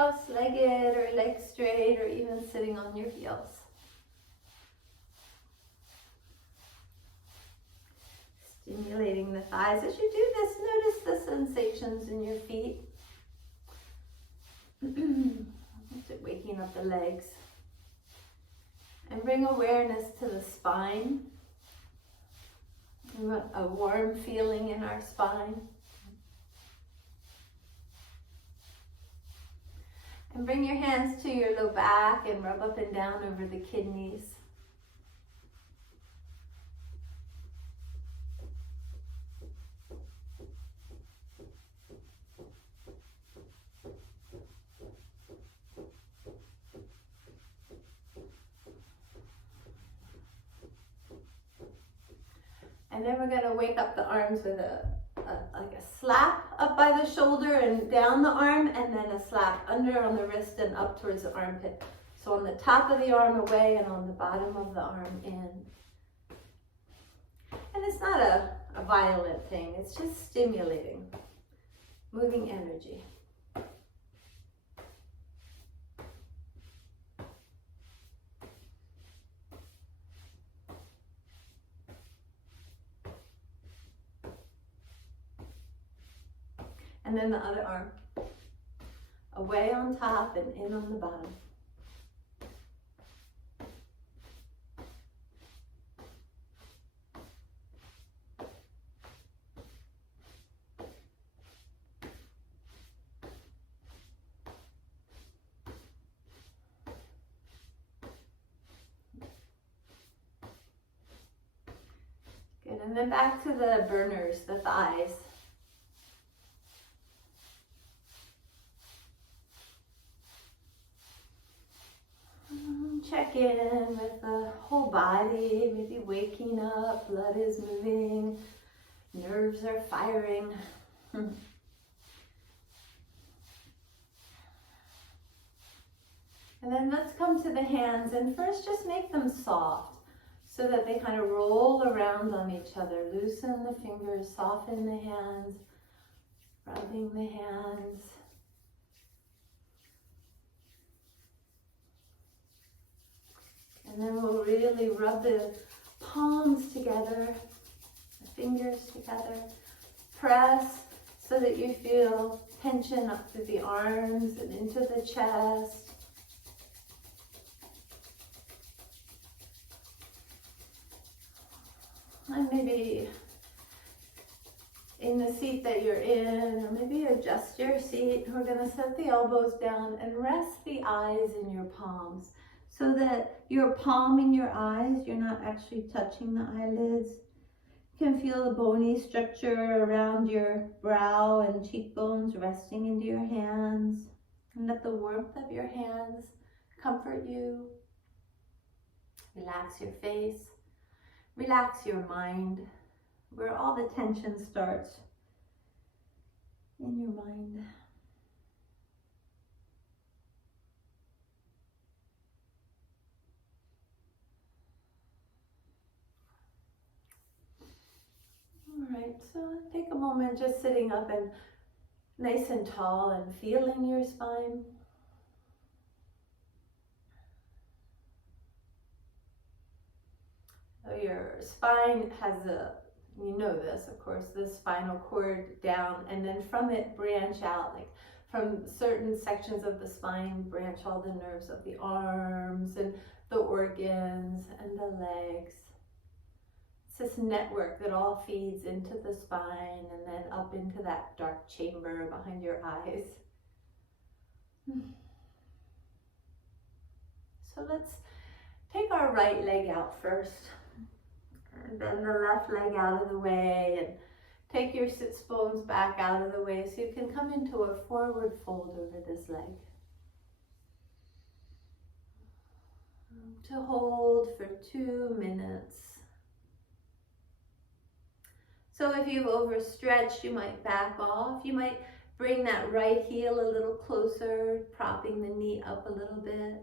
cross-legged or legs straight or even sitting on your heels. Stimulating the thighs. As you do this, notice the sensations in your feet. Waking up the legs. And bring awareness to the spine. We want a warm feeling in our spine. And bring your hands to your low back and rub up and down over the kidneys. And then we're going to wake up the arms with like a slap up by the shoulder and down the arm, and then a slap under on the wrist and up towards the armpit. So on the top of the arm away and on the bottom of the arm in. And it's not a violent thing, it's just stimulating, moving energy. And then the other arm, away on top and in on the bottom. Good, and then back to the burners, the thighs. Check in with the whole body, maybe waking up, blood is moving, nerves are firing. And then let's come to the hands, and first just make them soft so that they kind of roll around on each other. Loosen the fingers, soften the hands, rubbing the hands. And then we'll really rub the palms together, the fingers together. Press so that you feel tension up through the arms and into the chest. And maybe in the seat that you're in, or maybe adjust your seat. We're going to set the elbows down and rest the eyes in your palms, so that you're palming your eyes, you're not actually touching the eyelids. You can feel the bony structure around your brow and cheekbones resting into your hands. And let the warmth of your hands comfort you. Relax your face. Relax your mind, where all the tension starts in your mind. All right, so take a moment just sitting up and nice and tall and feeling your spine. So your spine has you know this, of course, the spinal cord down, and then from it branch out, like from certain sections of the spine, branch all the nerves of the arms and the organs and the legs. It's this network that all feeds into the spine and then up into that dark chamber behind your eyes. So let's take our right leg out first. And bend the left leg out of the way and take your sits bones back out of the way so you can come into a forward fold over this leg. To hold for 2 minutes. So if you've overstretched, you might back off. You might bring that right heel a little closer, propping the knee up a little bit.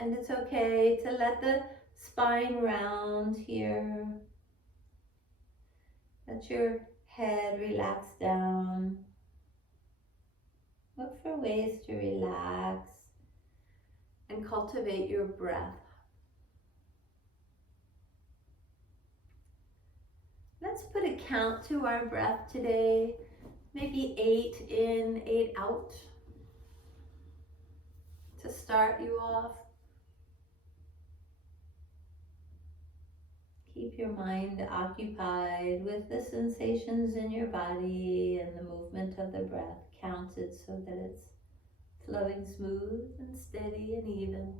And it's okay to let the spine round here. Let your head relax down. Look for ways to relax and cultivate your breath. Let's put a count to our breath today. Maybe 8 in, 8 out to start you off. Keep your mind occupied with the sensations in your body and the movement of the breath. Count it so that it's flowing smooth and steady and even.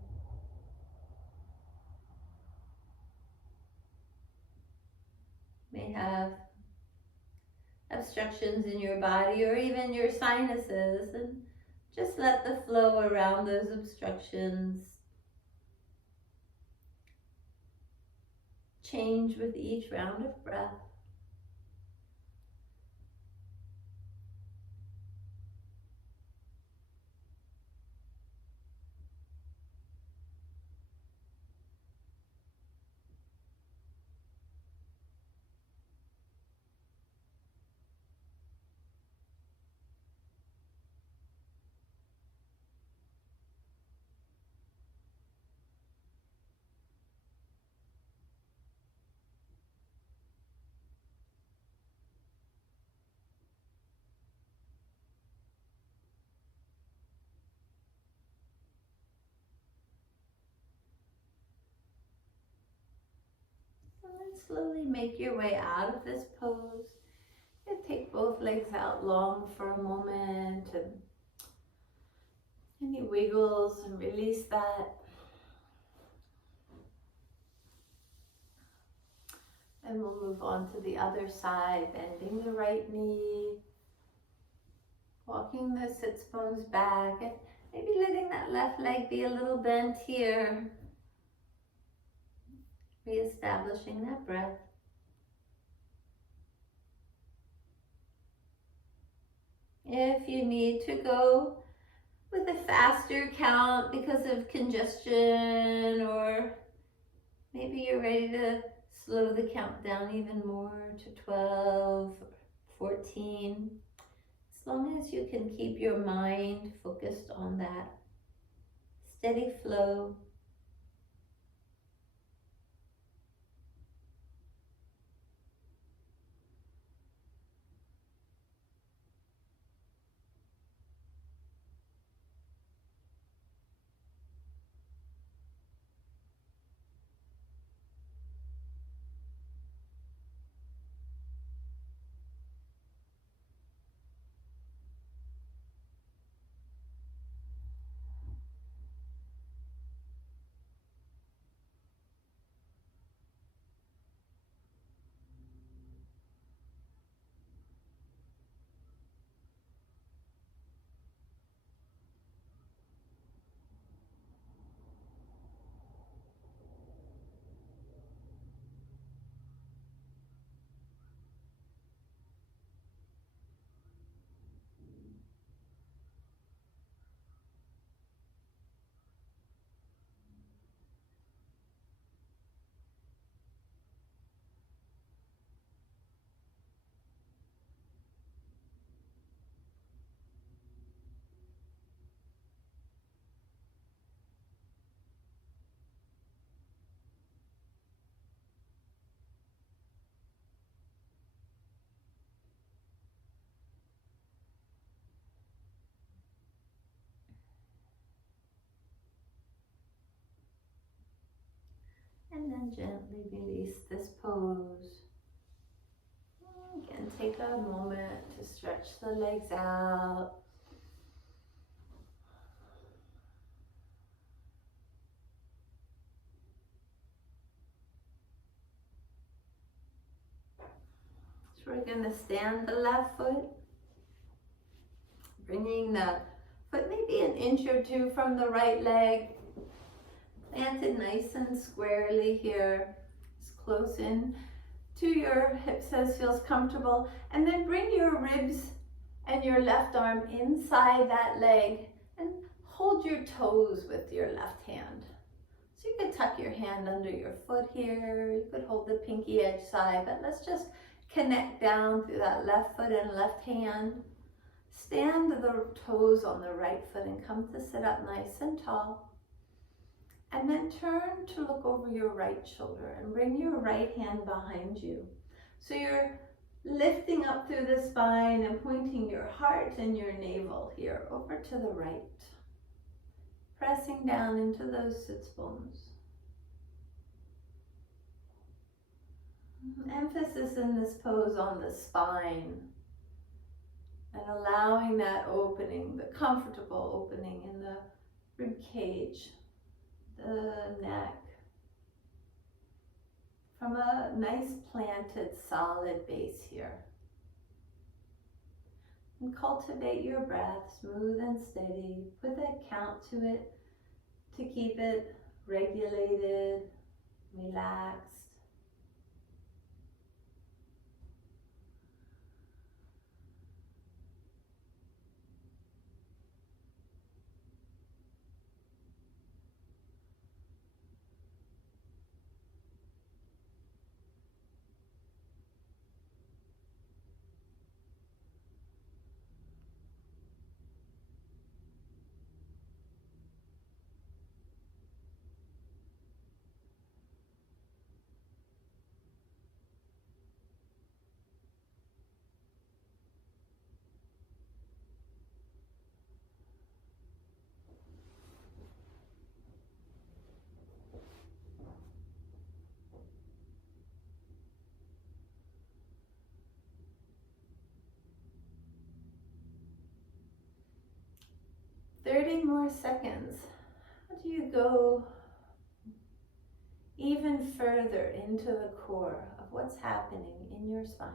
May have obstructions in your body or even your sinuses, and just let the flow around those obstructions change with each round of breath. And then slowly make your way out of this pose. And take both legs out long for a moment, and any wiggles, and release that. And we'll move on to the other side, bending the right knee, walking the sits bones back, and maybe letting that left leg be a little bent here. Reestablishing that breath. If you need to go with a faster count because of congestion, or maybe you're ready to slow the count down even more to 12, 14. As long as you can keep your mind focused on that steady flow. And then gently release this pose. Again, take a moment to stretch the legs out. So we're going to stand the left foot, bringing the foot maybe an inch or two from the right leg. Planted nice and squarely here, as close in to your hips as feels comfortable. And then bring your ribs and your left arm inside that leg and hold your toes with your left hand. So you could tuck your hand under your foot here, you could hold the pinky edge side, but let's just Connect down through that left foot and left hand. Stand the toes on the right foot and come to sit up nice and tall. And then turn to look over your right shoulder and bring your right hand behind you. So you're lifting up through the spine and pointing your heart and your navel here over to the right. Pressing down into those sits bones. Emphasis in this pose on the spine and allowing that opening, the comfortable opening in the rib cage, the neck, from a nice planted solid base here. And cultivate your breath, smooth and steady. Put a count to it to keep it regulated, relaxed. "30 more seconds. How do you go even further into the core of what's happening in your spine?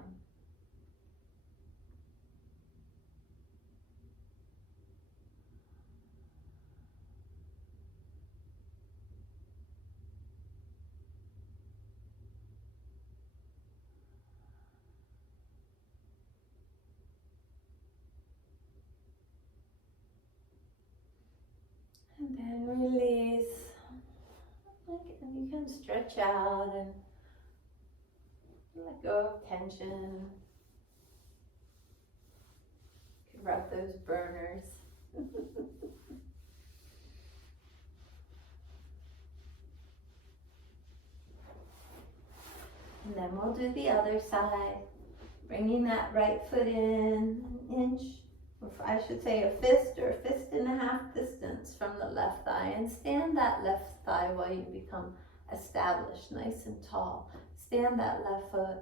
And then release. And you can stretch out and let go of tension. You can rub those burners. And then we'll do the other side. Bringing that right foot in an inch, or I should say a fist or a fist and a half distance from the left thigh, and stand that left thigh while you become established, nice and tall. Stand that left foot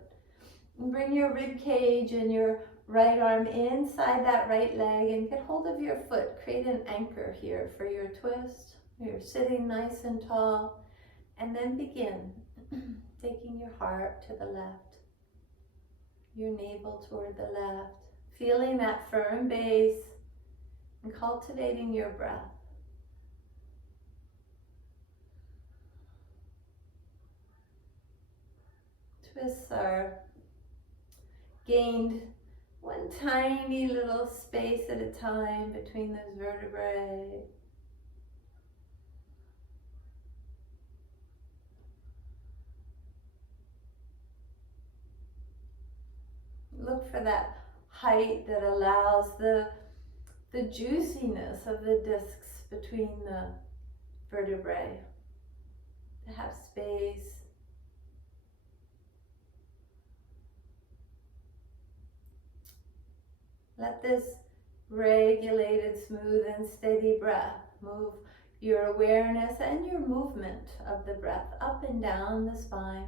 and bring your rib cage and your right arm inside that right leg and get hold of your foot. Create an anchor here for your twist. You're sitting nice and tall, and then begin taking your heart to the left, your navel toward the left, feeling that firm base and cultivating your breath. Twists are gained one tiny little space at a time between those vertebrae. Look for that height that allows the juiciness of the discs between the vertebrae to have space. Let this regulated, smooth and steady breath move your awareness and your movement of the breath up and down the spine.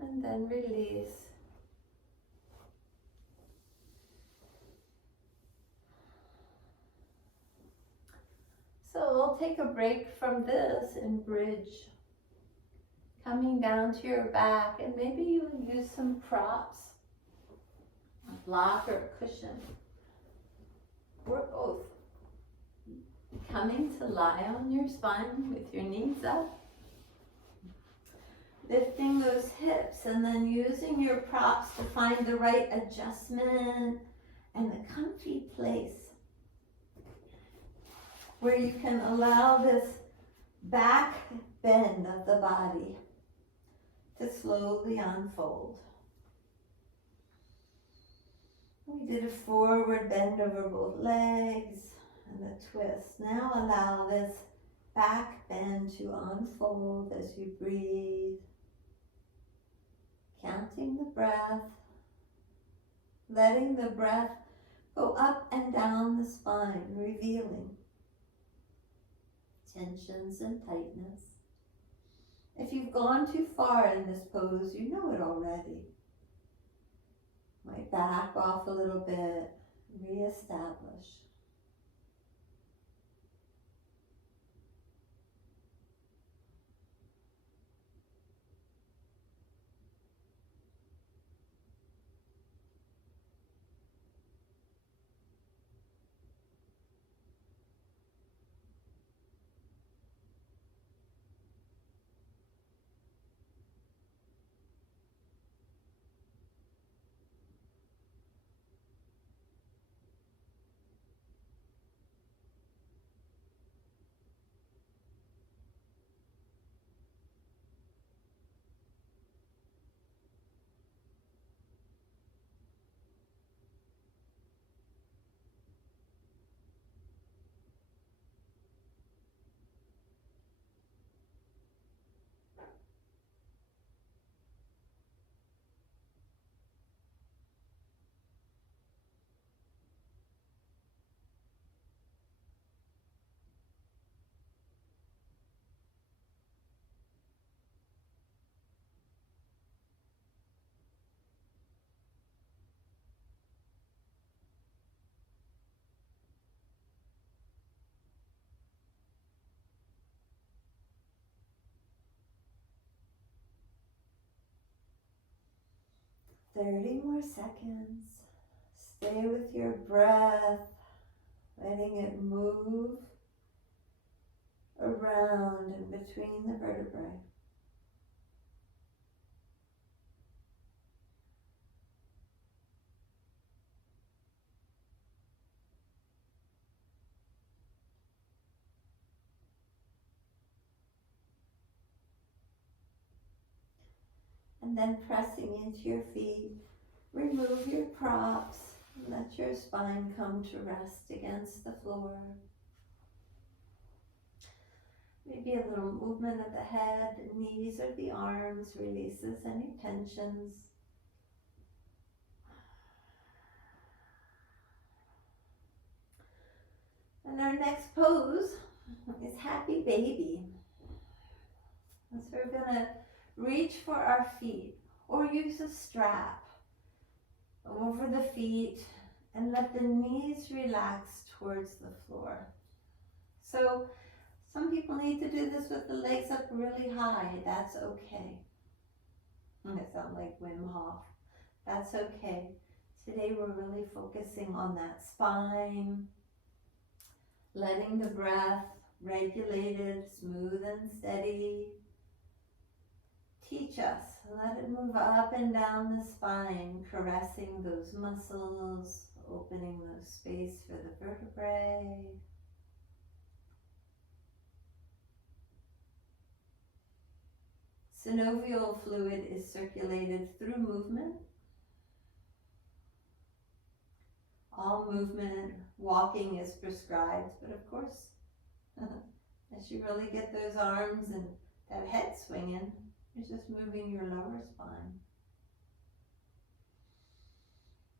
And then release. So we'll take a break from this and bridge. Coming down to your back, and maybe you will use some props, a block or a cushion, or both. Coming to lie on your spine with your knees up. Lifting those hips and then using your props to find the right adjustment and the comfy place where you can allow this back bend of the body to slowly unfold. We did a forward bend over both legs and a twist. Now allow this back bend to unfold as you breathe. Counting the breath, letting the breath go up and down the spine, revealing tensions and tightness. If you've gone too far in this pose, you know it already. Might back off a little bit, reestablish. "30 more seconds. Stay with your breath, letting it move around and between the vertebrae. And then pressing into your feet, remove your props, and let your spine come to rest against the floor. Maybe a little movement of the head, the knees, or the arms releases any tensions. And our next pose is Happy Baby. And so we're going to reach for our feet or use a strap over the feet and let the knees relax towards the floor. So some people need to do this with the legs up really high. That's okay. I sound like Wim Hof. That's okay. Today we're really focusing on that spine, letting the breath regulated, smooth and steady. Teach us. Let it move up and down the spine, caressing those muscles, opening the space for the vertebrae. Synovial fluid is circulated through movement. All movement, walking is prescribed, but of course, as you really get those arms and that head swinging, you're just moving your lower spine.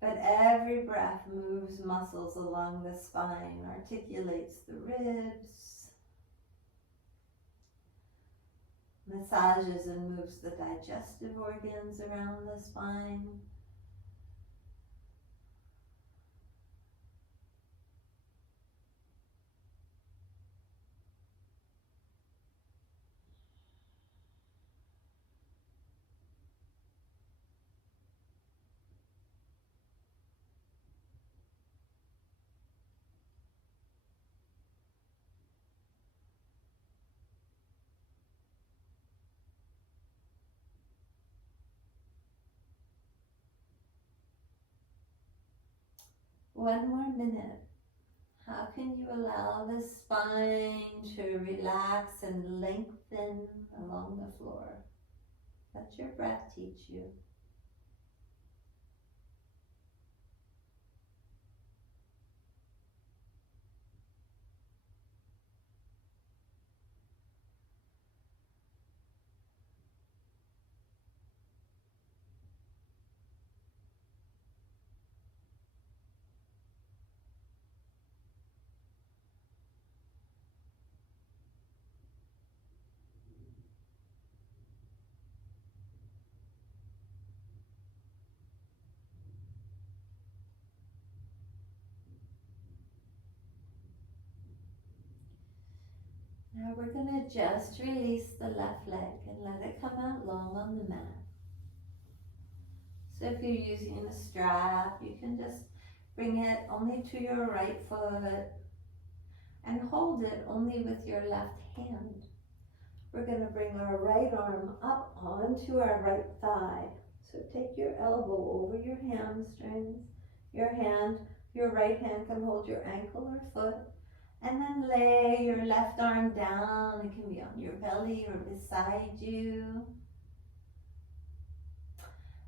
But every breath moves muscles along the spine, articulates the ribs, massages and moves the digestive organs around the spine. One more minute. How can you allow the spine to relax and lengthen along the floor? Let your breath teach you. Now we're going to just release the left leg and let it come out long on the mat. So if you're using a strap, you can just bring it only to your right foot and hold it only with your left hand. We're going to bring our right arm up onto our right thigh. So take your elbow over your hamstrings. Your right hand can hold your ankle or foot. And then lay your left arm down. It can be on your belly or beside you.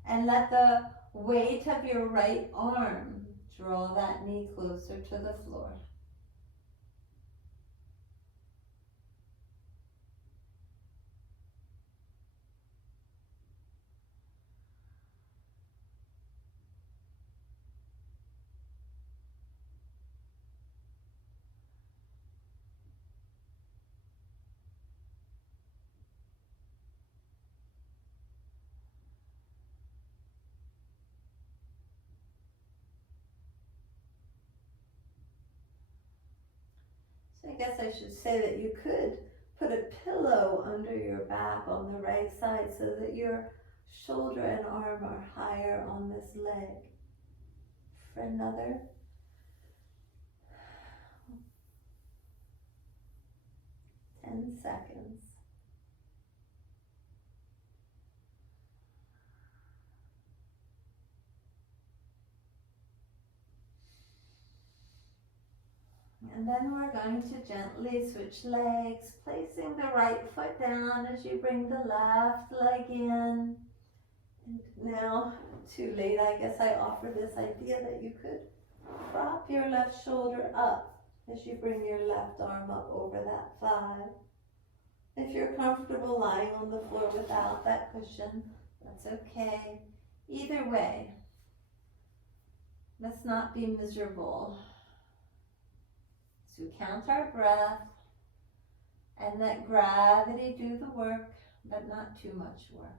And let the weight of your right arm draw that knee closer to the floor. So I guess I should say that you could put a pillow under your back on the right side so that your shoulder and arm are higher on this leg. For another 10 seconds. And then we're going to gently switch legs, placing the right foot down as you bring the left leg in. And now, too late, I guess I offer this idea that you could prop your left shoulder up as you bring your left arm up over that thigh. If you're comfortable lying on the floor without that cushion, that's okay. Either way, let's not be miserable. So count our breath and let gravity do the work, but not too much work.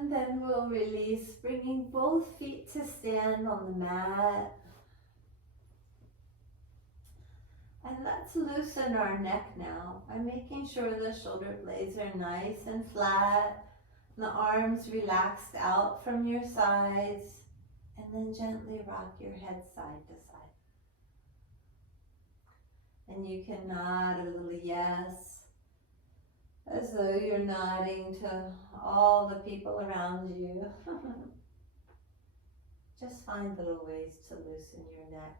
And then we'll release, bringing both feet to stand on the mat. And let's loosen our neck now by making sure the shoulder blades are nice and flat, and the arms relaxed out from your sides, and then gently rock your head side to side. And you can nod a little yes, as though you're nodding to all the people around you. Just find little ways to loosen your neck,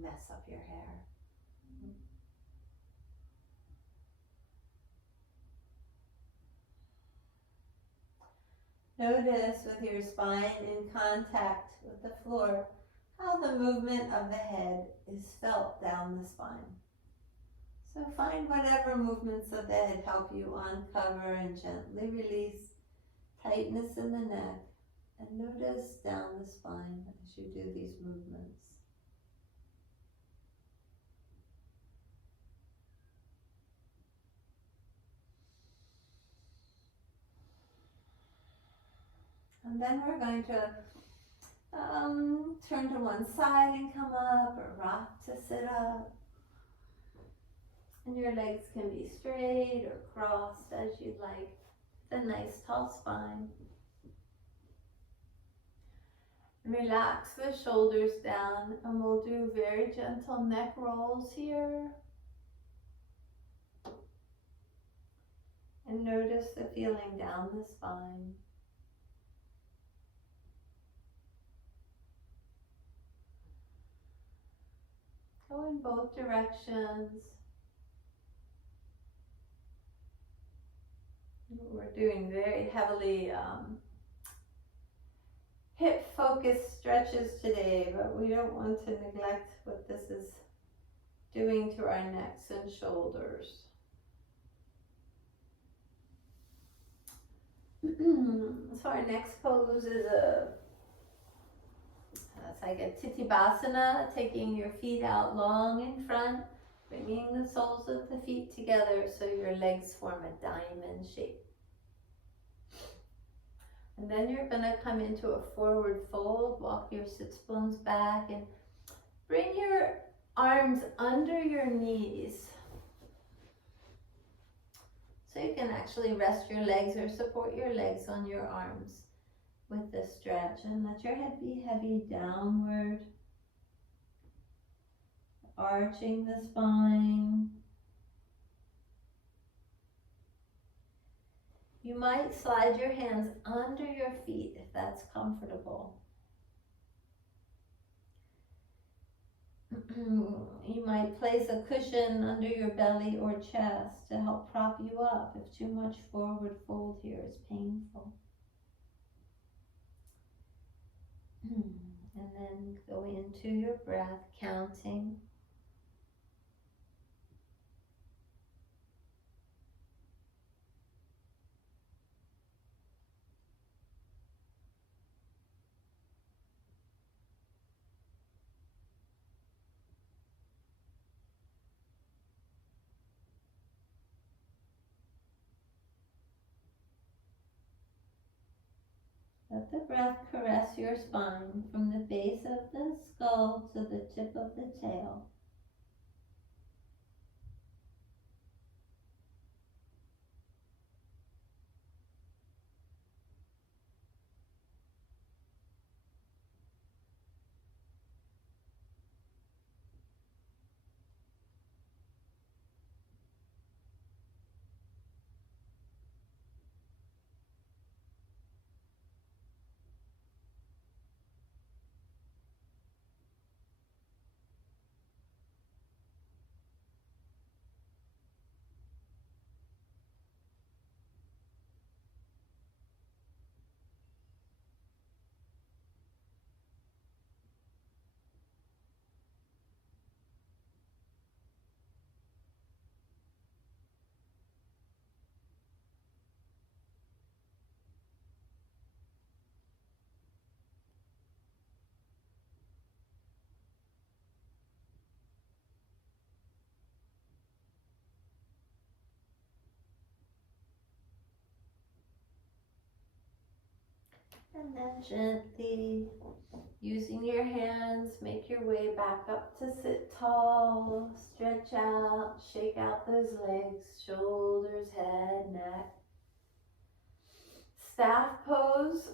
mess up your hair. Notice with your spine in contact with the floor how the movement of the head is felt down the spine. So find whatever movements of the head help you uncover and gently release tightness in the neck, and notice down the spine as you do these movements. And then we're going to turn to one side and come up, or rock to sit up. And your legs can be straight or crossed as you'd like. A nice tall spine. Relax the shoulders down, and we'll do very gentle neck rolls here. And notice the feeling down the spine. Go in both directions. We're doing very heavily hip focused stretches today, but we don't want to neglect what this is doing to our necks and shoulders. So our next pose is it's like a titibasana, taking your feet out long in front, bringing the soles of the feet together so your legs form a diamond shape. And then you're going to come into a forward fold, walk your sits bones back, and bring your arms under your knees. So you can actually rest your legs or support your legs on your arms with this stretch, and let your head be heavy downward, arching the spine. You might slide your hands under your feet if that's comfortable. You might place a cushion under your belly or chest to help prop you up if too much forward fold here is painful. And then go into your breath, counting. Let the breath caress your spine from the base of the skull to the tip of the tail. And then gently, using your hands, make your way back up to sit tall. Stretch out, shake out those legs, shoulders, head, neck. Staff pose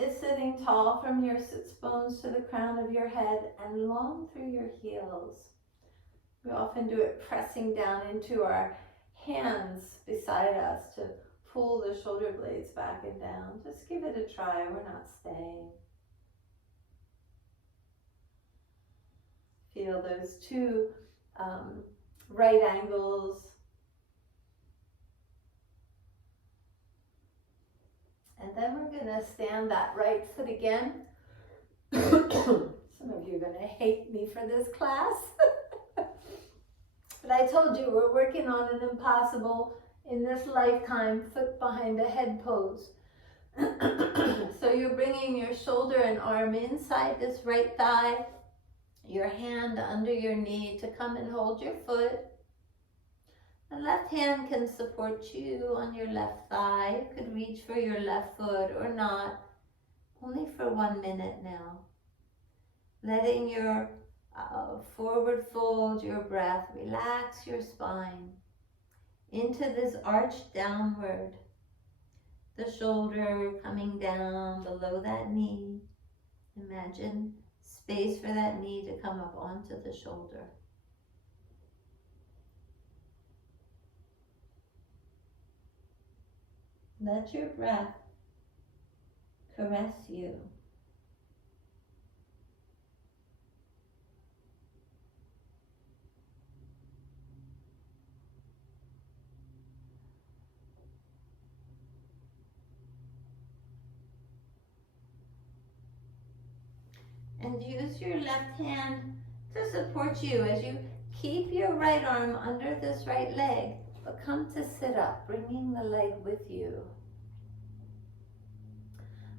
is sitting tall from your sits bones to the crown of your head and long through your heels. We often do it pressing down into our hands beside us to pull the shoulder blades back and down. Just give it a try. We're not staying. Feel those two right angles. And then we're going to stand that right foot again. Some of you are going to hate me for this class. But I told you we're working on an impossible in this lifetime foot behind the head pose. So you're bringing your shoulder and arm inside this right thigh, your hand under your knee to come and hold your foot. The left hand can support you on your left thigh. You could reach for your left foot or not. Only for 1 minute now. Letting your forward fold your breath, relax your spine into this arch downward. The shoulder coming down below that knee. Imagine space for that knee to come up onto the shoulder. Let your breath caress you. And use your left hand to support you as you keep your right arm under this right leg, but come to sit up, bringing the leg with you.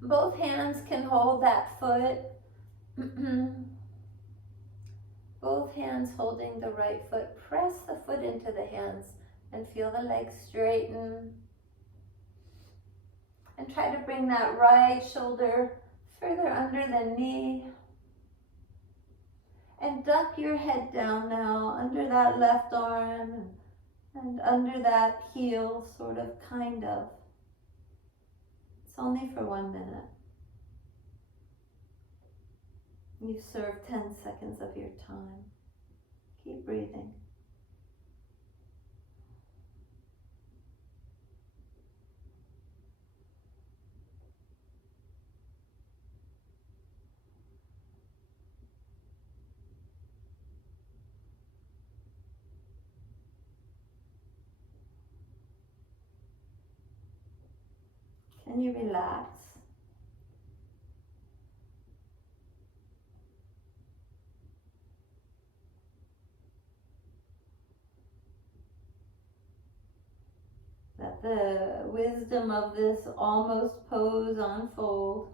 Both hands can hold that foot. Both hands holding the right foot. Press the foot into the hands and feel the leg straighten. And try to bring that right shoulder further under the knee. And duck your head down now under that left arm and under that heel, sort of, kind of. It's only for 1 minute. You've served 10 seconds of your time. Keep breathing. Can you relax? Let the wisdom of this almost pose unfold.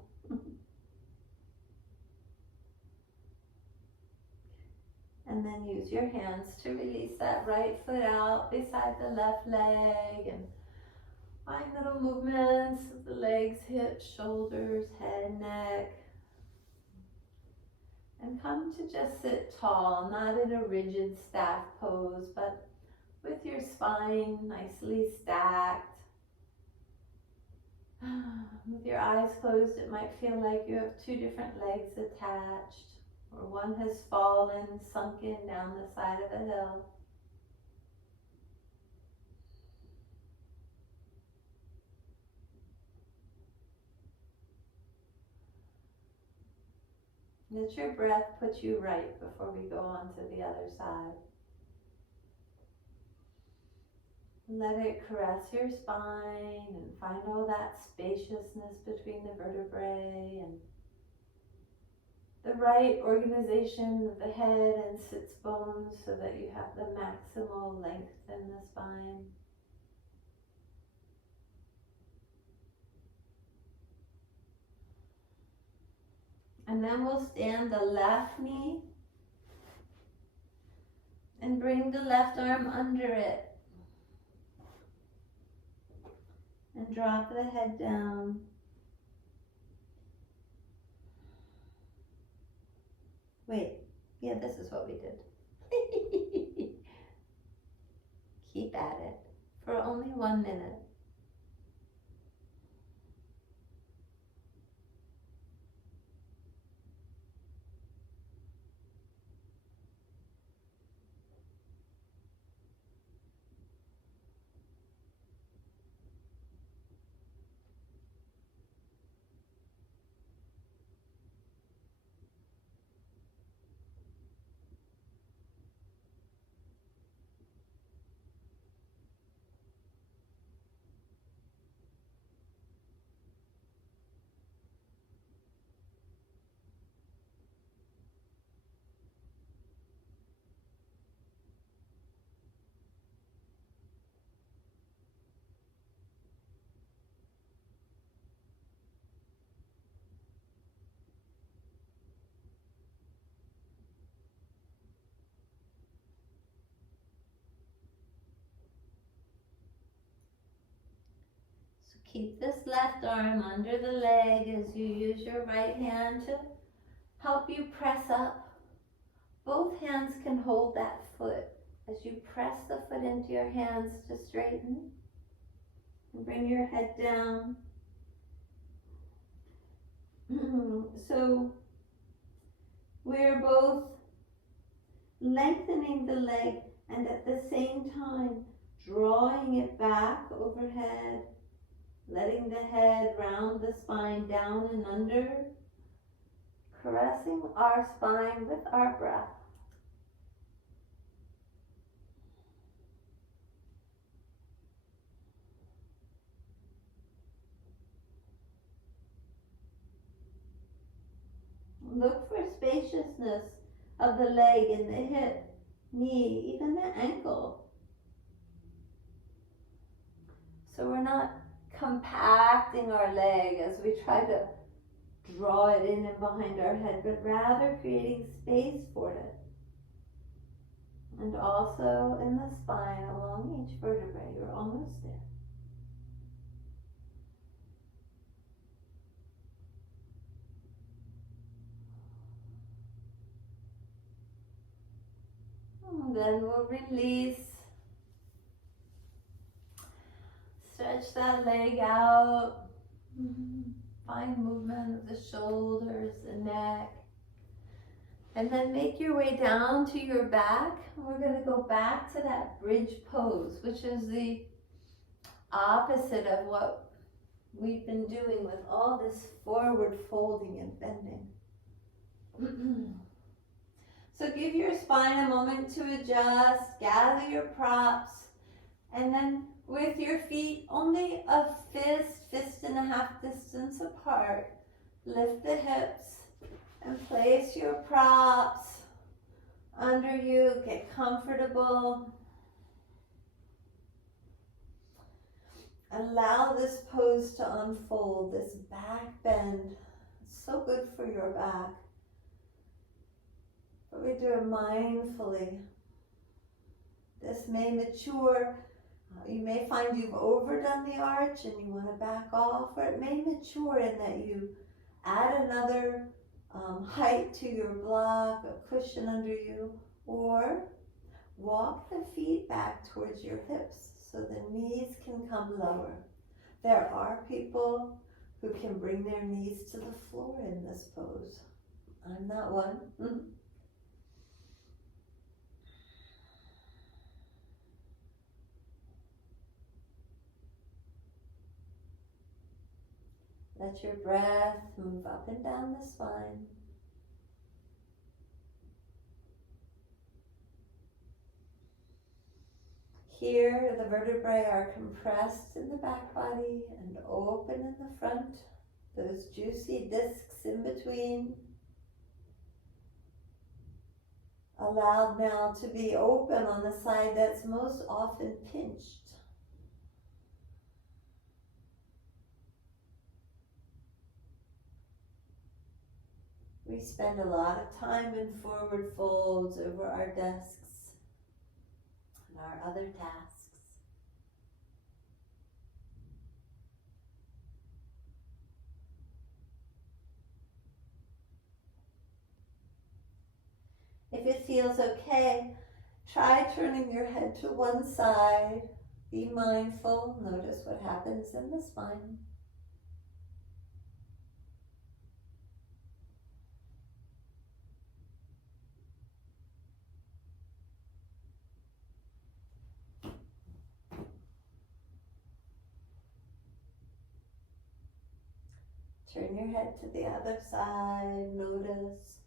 And then use your hands to release that right foot out beside the left leg and find little movements of the legs, hips, shoulders, head, neck. And come to just sit tall, not in a rigid staff pose, but with your spine nicely stacked. With your eyes closed, it might feel like you have two different legs attached, or one has fallen, sunken down the side of a hill. Let your breath put you right before we go on to the other side. Let it caress your spine and find all that spaciousness between the vertebrae and the right organization of the head and sits bones so that you have the maximal length in the spine. And then we'll stand the left knee and bring the left arm under it. And drop the head down. Wait, yeah, this is what we did. Keep at it for only 1 minute. keep this left arm under the leg as you use your right hand to help you press up. Both hands can hold that foot as you press the foot into your hands to straighten. And bring your head down. So we're both lengthening the leg and at the same time drawing it back overhead, letting the head round the spine down and under, caressing our spine with our breath. Look for spaciousness of the leg and the hip, knee, even the ankle. So we're not compacting our leg as we try to draw it in and behind our head, but rather creating space for it. And also in the spine along each vertebrae. You're almost there. And then we'll release. Stretch that leg out. Find movement of the shoulders, the neck. And then make your way down to your back. We're going to go back to that bridge pose, which is the opposite of what we've been doing with all this forward folding and bending. So give your spine a moment to adjust, gather your props, and then with your feet only a fist and a half distance apart, lift the hips and place your props under you. Get comfortable. Allow this pose to unfold, this back bend. It's so good for your back. But we do it mindfully. This may mature. You may find you've overdone the arch and you want to back off, or it may mature in that you add another height to your block, a cushion under you, or walk the feet back towards your hips so the knees can come lower. There are people who can bring their knees to the floor in this pose. I'm not one. Let your breath move up and down the spine. Here, the vertebrae are compressed in the back body and open in the front. Those juicy discs in between. Allowed now to be open on the side that's most often pinched. We spend a lot of time in forward folds over our desks and our other tasks. If it feels okay, try turning your head to one side. Be mindful. Notice what happens in the spine. Turn your head to the other side. Notice.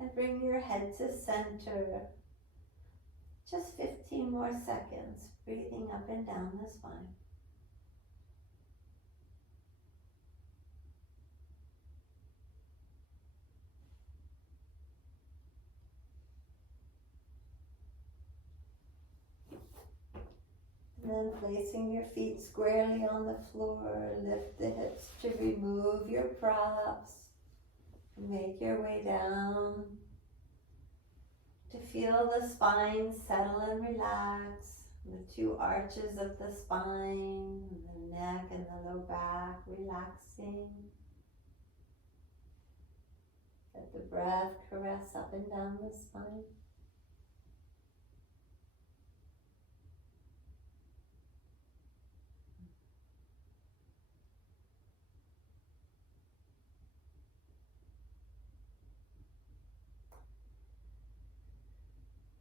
And bring your head to center. Just 15 more seconds, breathing up and down the spine. then placing your feet squarely on the floor, lift the hips to remove your props. Make your way down to feel the spine settle and relax. The two arches of the spine, the neck and the low back relaxing. Let the breath caress up and down the spine.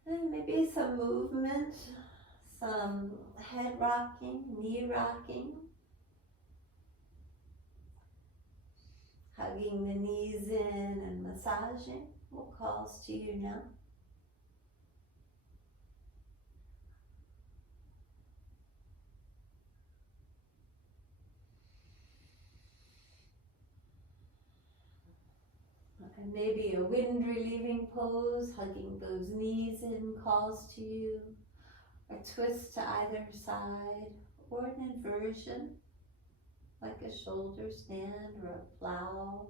And maybe some movement, some head rocking, knee rocking. Hugging the knees in and massaging. What calls to you now? And maybe a wind relieving pose, hugging those knees in calls to you. A twist to either side, or an inversion, like a shoulder stand or a plow.